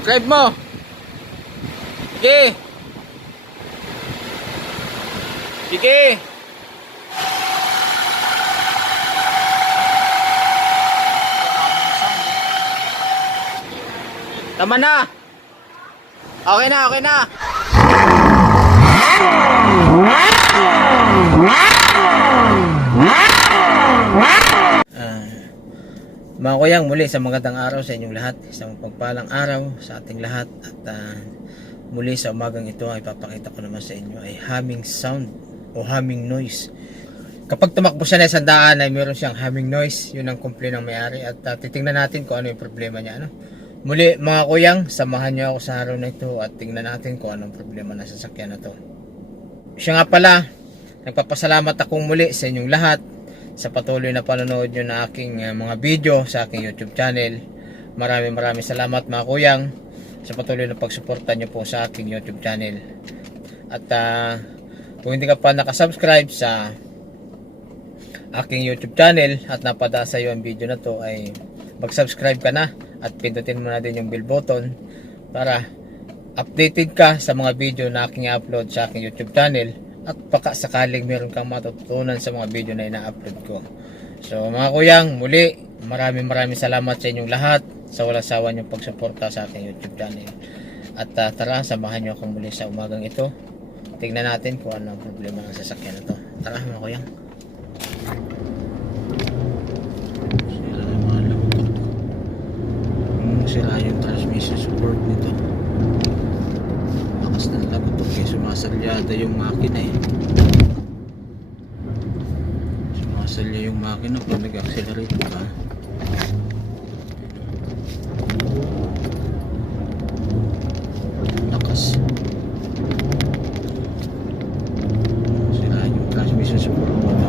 Drive mo. Sige. Sige. Tama na. Okay na, okay na. Mga kuyang, muli sa magandang araw sa inyong lahat. Isang pagpalang araw sa ating lahat. At muli sa umagang ito ay papakita ko naman sa inyo ay humming sound o humming noise. Kapag tumakbo siya na isang daan ay meron siyang humming noise. Yun ang complaint ng may-ari. At titingnan natin kung ano yung problema niya. Muli mga kuyang, samahan niyo ako sa araw na ito at tingnan natin kung anong problema na sasakyan na to. Siya nga pala, nagpapasalamat akong muli sa inyong lahat sa patuloy na panonood nyo na aking mga video sa aking YouTube channel. Maraming salamat mga kuyang sa patuloy na pagsuporta nyo po sa aking YouTube channel. At kung hindi ka pa nakasubscribe sa aking YouTube channel at napadaan sa iyo ang video na to, ay mag-subscribe ka na at pindutin mo na din yung bell button para updated ka sa mga video na aking upload sa aking YouTube channel. At baka sakaling meron kang matutunan sa mga video na ina-upload ko. So mga kuyang, muli maraming salamat sa inyong lahat sa walang sawa niyong pagsuporta sa aking YouTube channel. At tara, samahan niyo akong muli sa umagang ito. Tingnan natin kung ano ang problema ng sasakyan na to. Tara mga kuyang. Sira yung mga lagot. Sira yung transmission support nito. Lakas ng lagot. Okay, sumasalyada yung makina eh. Sumasalya yung makina pag nag-accelerate ka. Lakas. Sira yung transmission support nito.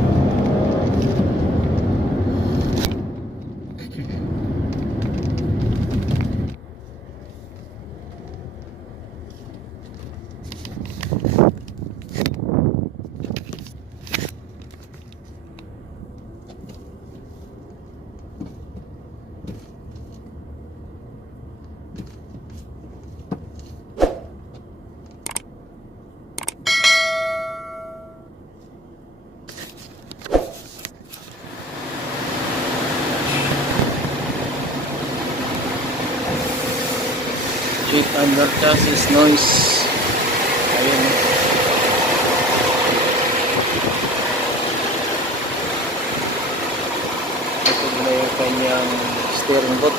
Check under chassis noise. Ayun. Ito na yung kanyang steering boot.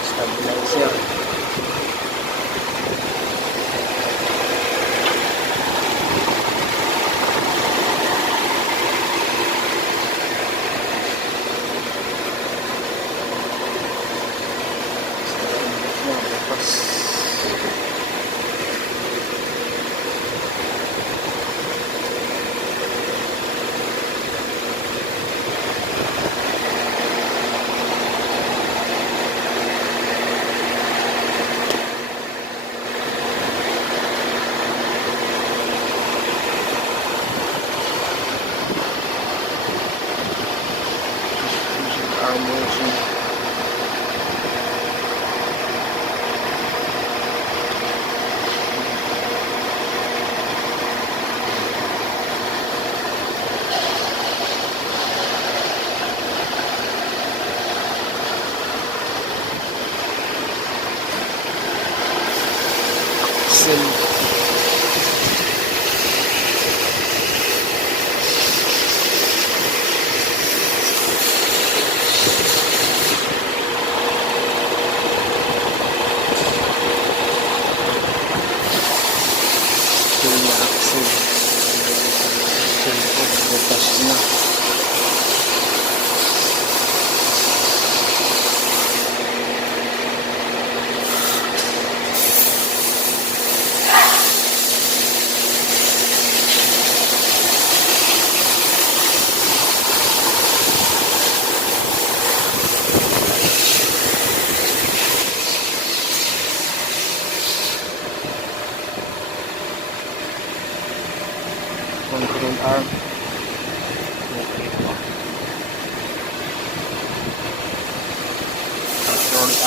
Stabilizer.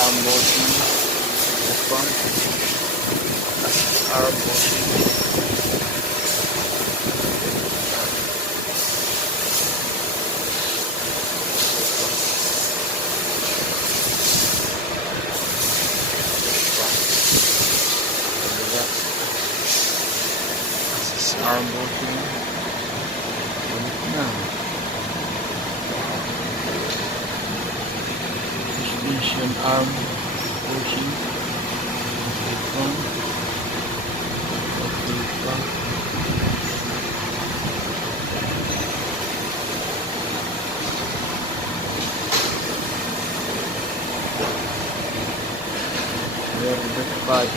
arm bolting. This one. That's arm bolting. This is arm bolting. Now, suspension arm pushing. This one. This one. There is the part.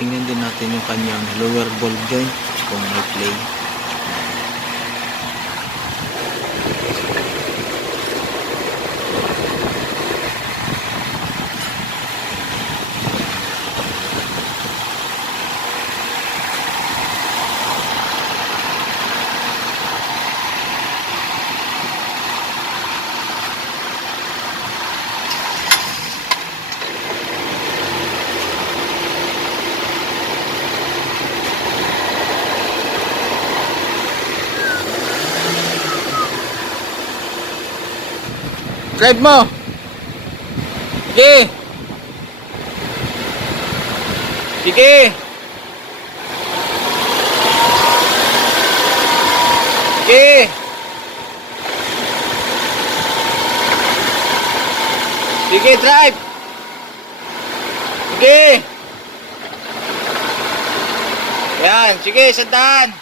Tingnan din natin yung kanyang lower ball joint kung may play. Drive mo! Sige! Sige! Sige! Sige, drive! Sige! Yan, sige, sandaan!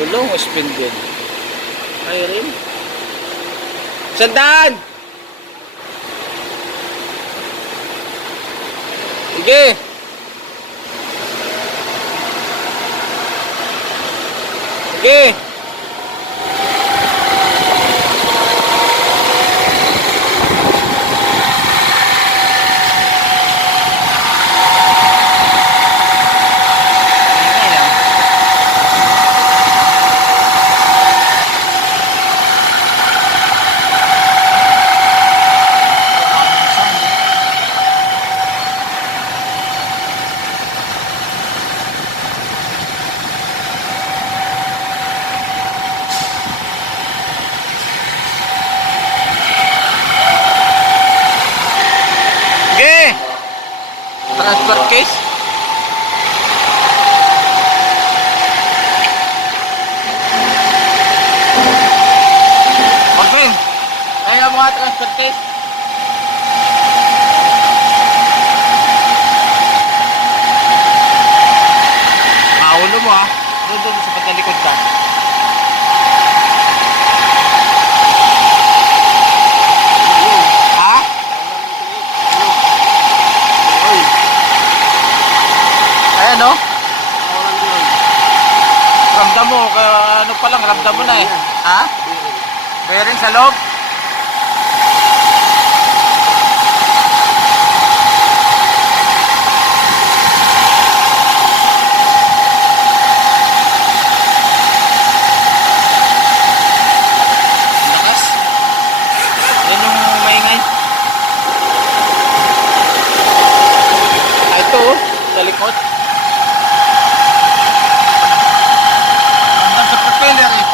Gulong o spindle? Ay rin. Sandaan! Sige! Sige! Transfer case. Okay. Kaya mga transfer case. Maulo mo ha. Doon sa patalikod ka. Ayan o. Ramdam mo, ano pa lang, ramdam mo na eh. Ha? Bearing sa loob. Lakas. Yan yung maingay. Ito oh, sa likod. Propeller eh.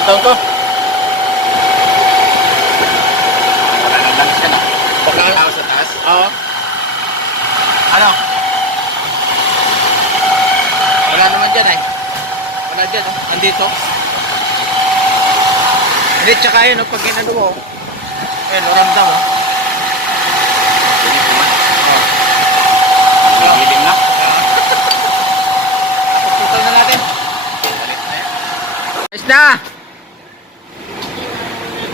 Full tank ko. Wala nang langis ka na. Baka Tao sa taas. Oo. Ano? Wala naman dyan eh. Wala dyan oh. Nandito. Hindi, tsaka yun oh, pag ginano mo. Ayun, oh, ramdam oh. Gigilim na. Putol na natin. Balik na yan. Ayos na!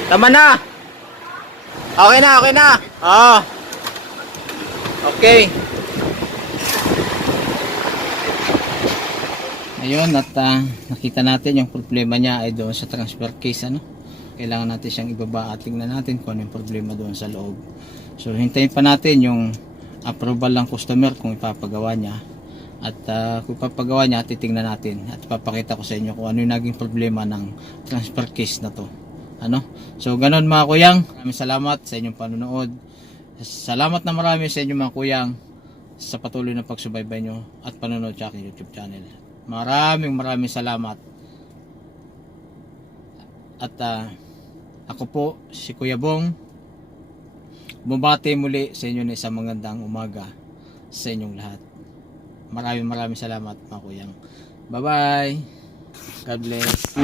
Tama na! Okay na, okay na! Oo. Okay. Ayun, at nakita natin yung problema niya ay doon sa transfer case, ano? Kailangan natin siyang ibaba at tingnan natin kung ano yung problema doon sa loob. So, hintayin pa natin yung approval ng customer kung ipapagawa niya. At kung ipapagawa niya, titingnan natin at papakita ko sa inyo kung ano yung naging problema ng transfer case na to. Ano? So, ganun mga kuyang. Maraming salamat sa inyong panonood. Salamat na marami sa inyong mga kuyang sa patuloy na pagsubaybay nyo at panonood sa aking YouTube channel. Maraming salamat. At ako po si Kuya Bong, bumati muli sa inyo na isang magandang umaga sa inyong lahat. Maraming salamat mga kuyang. Bye bye. God bless.